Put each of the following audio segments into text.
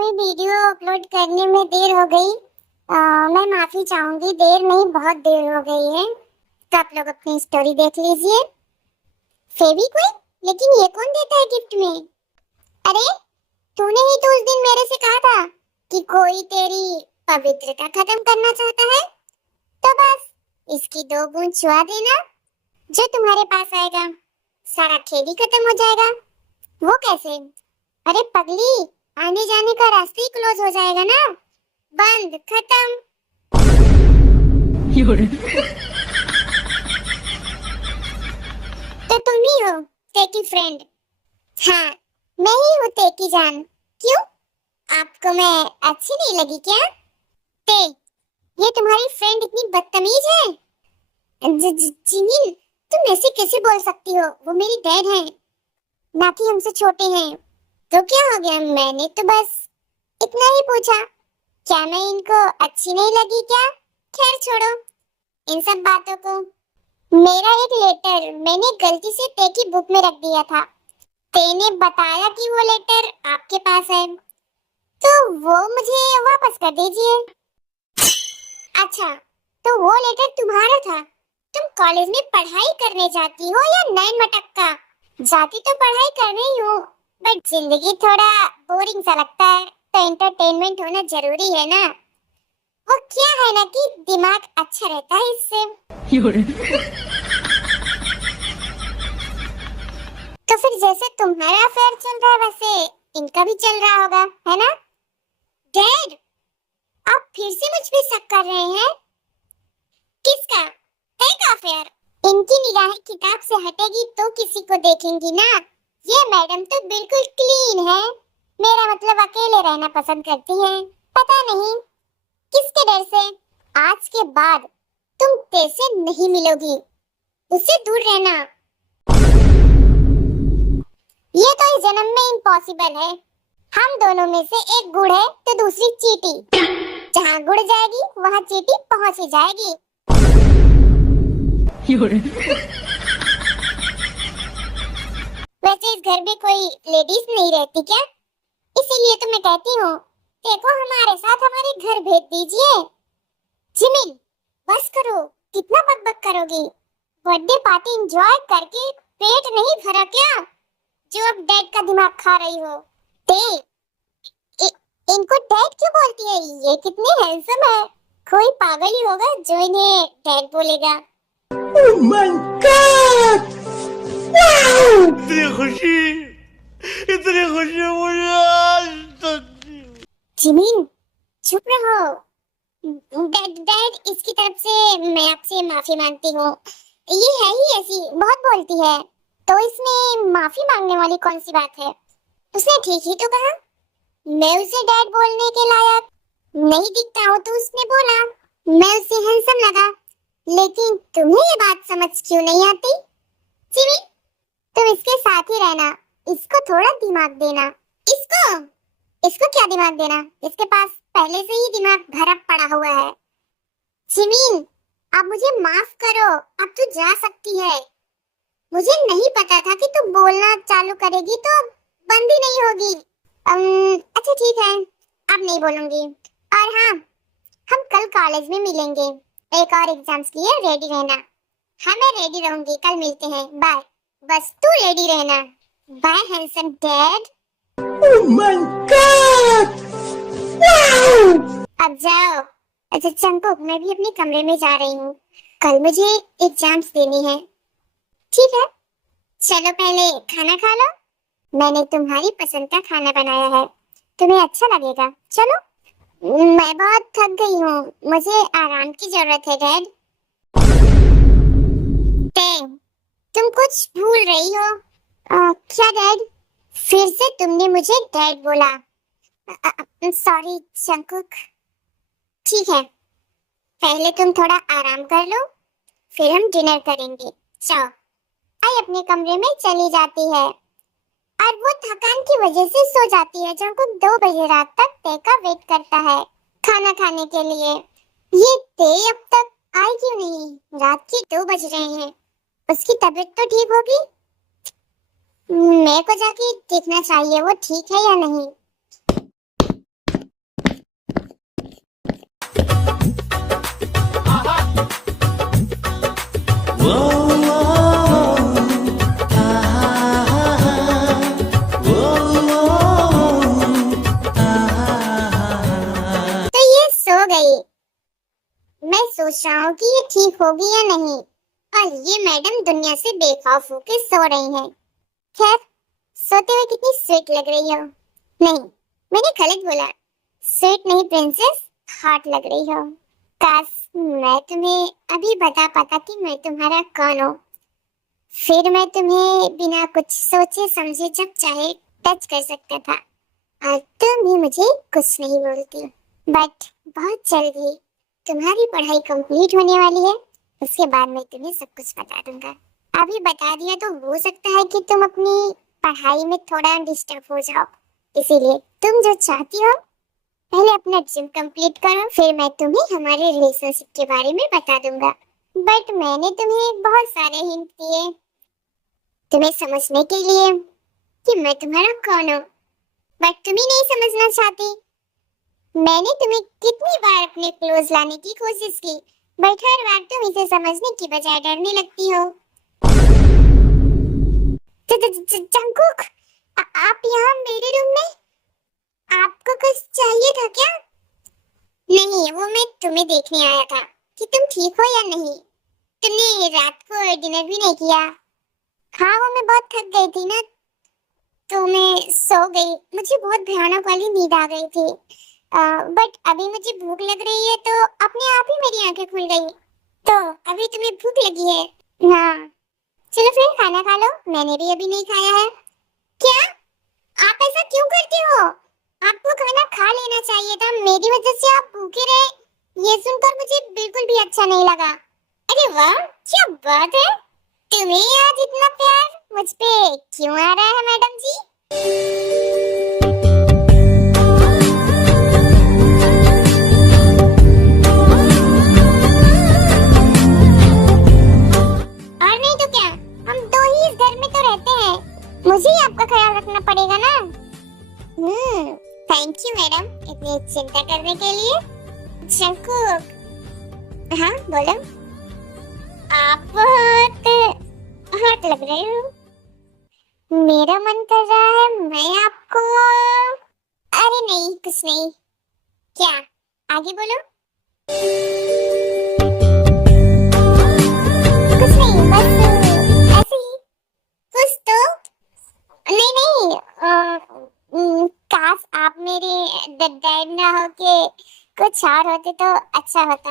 में video upload करने में देर हो गई। मैं माफी चाहूंगी, देर नहीं बहुत देर हो गई है। तो आप लोग अपनी स्टोरी देख लीजिए। फेविक्विक? लेकिन ये कौन देता है गिफ्ट में? अरे तूने ही तो उस दिन मेरे से कहा था कि कोई तेरी पवित्रता खत्म करना चाहता है, तो बस इसकी 2 बूंद चुआ देना, जो तुम्हारे पास आएगा सारा खेल ही खत्म हो जाएगा। वो कैसे? अरे पगली, आने जाने का रास्ता ही क्लोज हो जाएगा ना। बंद, खत्म। तो तुम ही हो टेकी फ्रेंड? हाँ, मैं ही हूँ टेकी जान। क्यों, आपको मैं अच्छी नहीं लगी क्या? ते, ये तुम्हारी फ्रेंड इतनी बदतमीज है? जिमिन, तुम ऐसे कैसे बोल सकती हो? वो मेरी डैड है, ना कि हमसे छोटे हैं। तो क्या हो गया, मैंने तो बस इतना ही पूछा। क्या मैं इनको अच्छी नहीं लगी क्या? खैर छोड़ो इन सब बातों को। मेरा एक लेटर मैंने गलती से ते की बुक में रख दिया था। ते ने बताया कि वो लेटर आपके पास है, तो वो मुझे वापस कर दीजिए। अच्छा, तो वो लेटर तुम्हारा था? तुम कॉलेज में पढ़ाई करने जाती हो या नैन मटक्का? जाती तो पढ़ाई करने ही हूँ, बट जिंदगी थोड़ा बोरिंग सा लगता है, तो एंटरटेनमेंट होना जरूरी है ना। वो क्या है ना कि दिमाग अच्छा रहता है इससे। तो फिर जैसे तुम्हारा अफेयर चल रहा है वैसे इनका भी चल रहा होगा, है ना? डैड, आप फिर से मुझ पे शक कर रहे हैं? किसका? ते का अफेयर? इनकी निगाहें किताब से हटेगी तो किसी को देखेंगी ना। ये मैडम तो बिल्कुल क्लीन है, मेरा मतलब अकेले रहना पसंद करती हैं। पता नहीं किसके डर से। आज के बाद तुम ते से नहीं मिलोगी, उससे दूर रहना। ये तो इस जन्म में इम्पॉसिबल है। हम दोनों में से एक गुड़ है तो दूसरी चीटी। जहाँ गुड़ जाएगी वहाँ चीटी पहुँच ही जाएगी। वैसे इस घर में कोई लेडीज नहीं रहती क्या? इसीलिए तो मैं कहती हूँ, देखो हमारे साथ हमारे घर भेज दीजिए। जिमिन, बस करो, कितना बकबक करोगी? बर्थडे पार्टी एंजॉय करके पेट नहीं भरा क्या, जो अब डैड का दिमाग खा रही हो? ते, इनको डैड क्यों बोलती है? ये कितने हैंडसम है। कोई पागल ही होगा जो इन्हें डैड बोलेगा। Oh my God! Wow! इतनी खुशी मुझे आज तक। जिमिन, चुप रहो। डैड, इसकी तरफ से मैं आपसे माफी मांगती हूँ। ये है ही ऐसी, बहुत बोलती है, तो इसमें माफी मांगने वाली कौन सी बात है? उसने ठीक ही तो कहा। मैं उसे डैड बोलने के लायक नहीं दिखता हूँ तो उसने बोला, मैं उसे हैंडसम लगा। लेकिन तुम्हें ये बात समझ क्यों नहीं आती? जिमी, तुम इसके साथ ही रहना, इसको थोड़ा दिमाग देना। इसको इसको क्या दिमाग देना? इसके पास पहले से ही दिमाग भरा पड़ा हुआ है। जिमीन, अब मुझे माफ करो, अब तू जा सकती है। मुझे नहीं पता था कि तू बोलना चालू करेगी तो बंद ही नहीं होगी। अच्छा ठीक है, अब नहीं बोलूंगी। और हाँ, हम कल कॉलेज में मिलेंगे, एक और एग्जाम्स के लिए रेडी रहना। हाँ मैं रेडी रहूंगी, कल मिलते हैं, बाय। बस तू रेडी रहना। Bye handsome dad. Oh my God! Wow! अब जाओ। अच्छा चंपक, मैं भी अपने कमरे में जा रही हूँ, कल मुझे एग्जाम्स देनी है। ठीक है, चलो पहले खाना खा लो, मैंने तुम्हारी पसंद का खाना बनाया है, तुम्हें अच्छा लगेगा। चलो। मैं बहुत थक गई हूँ, मुझे आराम की जरूरत है डैड। तुम कुछ भूल रही हो। क्या डैड? फिर से तुमने मुझे डैड बोला। Sorry Jungkook. ठीक है, पहले तुम थोड़ा आराम कर लो, फिर हम डिनर करेंगे। जाओ। आई अपने कमरे में चली जाती है और वो थकान की वजह से सो जाती है। जंकुक 2 बजे रात तक ते का वेट करता है खाना खाने के लिए। ये ते अब तक आई क्यों नहीं? रात के 2 बज रहे हैं, उसकी तबीयत तो ठीक होगी। मेरे को जाके देखना चाहिए वो ठीक है या नहीं। ठीक होगी या नहीं। और ये मैडम दुनिया से बेखौफ होके सो रही हैं। खैर, सोते हुए कितनी स्वीट लग रही हो। नहीं, मैंने गलत बोला, स्वीट नहीं प्रिंसेस, हॉट लग रही हो। काश मैं तुम्हें अभी बता पाता कि मैं तुम्हारा कौन हूँ, फिर मैं तुम्हें बिना कुछ सोचे समझे जब चाहे टच कर सकता था और तुम भी मुझे कुछ नहीं बोलती। बट बहुत जल्द ही तुम्हारी पढ़ाई कंप्लीट होने वाली है, उसके बाद मैं तुम्हें सब कुछ बता दूंगा। अभी बता दिया तो हो सकता है कि तुम अपनी पढ़ाई में थोड़ा डिस्टर्ब हो जाओ, इसीलिए तुम जो चाहती हो पहले अपना जिम कंप्लीट करो, फिर मैं तुम्हें हमारे रिलेशनशिप के बारे में बता दूंगा। बट मैंने तुम्हें बहुत सारे हिंट दिए तुम्हें समझने के लिए कि मैं तुम्हारा कौन हूँ, बट तुम ही नहीं समझना चाहती। मैंने तुम्हें कितनी बार अपने क्लोज लाने की कोशिश की, बट हर बार तुम इसे समझने की बजाय डरने लगती हो। जंकुक, आप यहाँ मेरे रूम में, आपको कुछ चाहिए था क्या? नहीं, वो मैं तुम्हें देखने आया था कि तुम ठीक हो या नहीं। तुमने रात को डिनर भी नहीं किया। हाँ, वो मैं बहुत थक गई थी ना, तो मैं सो गई। मुझे बहुत भयानक वाली नींद आ गई थी। बट अभी मुझे भूख लग रही है तो अपने आप ही मेरी आंखें खुल गई। तो अभी तुम्हें भूख लगी है? हाँ, चलो फिर खाना खा लो, मैंने भी अभी नहीं खाया है। क्या? आप ऐसा क्यों करते हो? आपको खाना खा लेना चाहिए था, मेरी वजह से आप भूखे रहे, ये सुनकर मुझे बिल्कुल भी अच्छा नहीं लगा। अरे वाह, क्या बात है, तुम्हें आज इतना प्यार मुझ पे क्यों आ रहा है मैडम जी? और नहीं तो क्या, हम दो ही इस घर में तो रहते हैं, मुझे ही आपका ख्याल रखना पड़ेगा ना। थैंक यू मैडम, इतनी चिंता करने के लिए। जंकुक, हाँ बोलो। आप बहुत हॉट लग रहे हो, मेरा मन कर रहा है मैं आपको। अरे नहीं, कुछ नहीं। क्या? आगे बोलो। कुछ नहीं, बस ऐसे ही कुछ तो। नहीं नहीं, काश आप मेरे डैड ना हो के कुछ और होते तो अच्छा होता।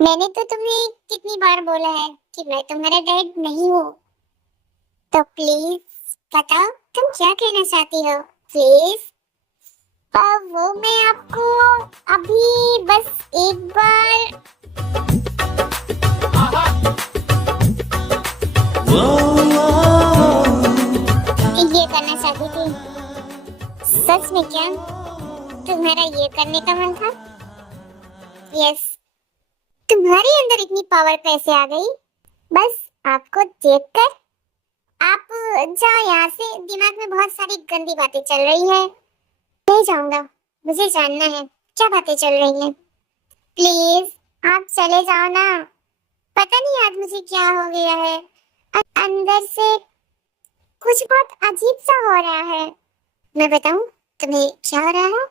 मैंने तो तुम्हें कितनी बार बोला है कि मैं तुम्हारा डैड नहीं हूँ, तो प्लीज बताओ तुम क्या कहना चाहती हो, प्लीज। वो मैं आपको अभी बस एक बार ये करना चाहती थी। सच में क्या तुम्हारा ये करने का मन था? यस। तुम्हारे अंदर इतनी पावर कैसे आ गई? बस आपको देखकर। आप जाओ यहाँ से, दिमाग में बहुत सारी गंदी बातें चल रही है। नहीं जाऊंगा, मुझे जानना है क्या बातें चल रही हैं। प्लीज आप चले जाओ ना। पता नहीं आज मुझे क्या हो गया है, अंदर से कुछ बहुत अजीब सा हो रहा है। मैं बताऊं तुम्हें क्या हो रहा है?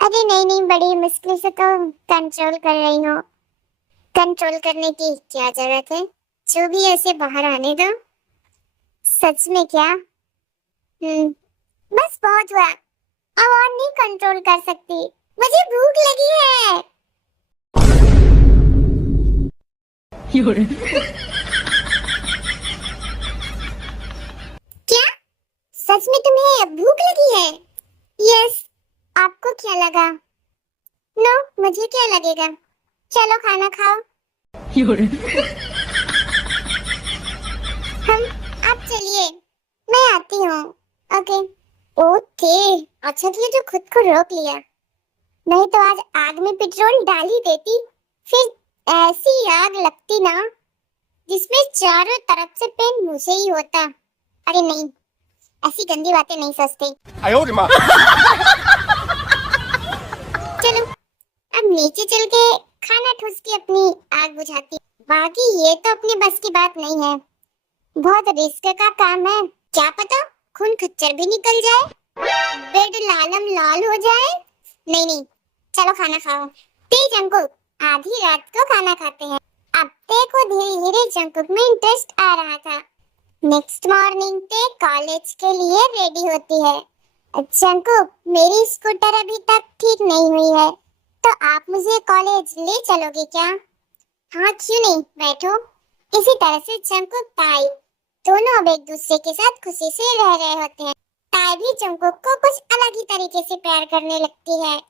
अरे नहीं नहीं, बड़ी मुश्किल से तो कंट्रोल कर रही हूँ। कंट्रोल करने की क्या जरूरत है, जो भी ऐसे बाहर आने दो। सच में क्या? बस बहुत हुआ, अब और नहीं कंट्रोल कर सकती, मुझे भूख लगी है। क्या? सच में तुम्हें भूख लगी है? यस। आपको क्या लगा? नो, मुझे क्या लगेगा। चलो खाना खाओ। हम आप चलिए, मैं आती हूँ। ओके। ओके, अच्छा किया जो खुद को रोक लिया, नहीं तो आज आग में पेट्रोल डाल ही देती, फिर ऐसी आग लगती ना जिसमें चारों तरफ से पेन मुझे ही होता। अरे नहीं, ऐसी गंदी बातें नहीं सोचते। चलो अब नीचे चल के खाना ठूस के अपनी आग बुझाती। बाकी ये तो अपने बस की बात नहीं है, बहुत रिस्क का काम है। क्या पता खून खच्चर भी निकल जाए, बेड लालम लाल हो जाए। नहीं नहीं, चलो खाना खाओ। तेज हमको आधी रात को खाना खाते हैं, अब ते को धीरे धीरे जंकुक में इंटरेस्ट आ रहा था। नेक्स्ट मॉर्निंग ते कॉलेज के लिए रेडी होती है। जंकुक, मेरी स्कूटर अभी तक ठीक नहीं हुई है, तो आप मुझे कॉलेज ले चलोगे क्या? हाँ, क्यों नहीं, बैठो। इसी तरह से जंकुक ताई दोनों अब एक दूसरे के साथ खुशी से रह रहे होते हैं। ताई भी जंकुक को कुछ अलग ही तरीके से प्यार करने लगती है।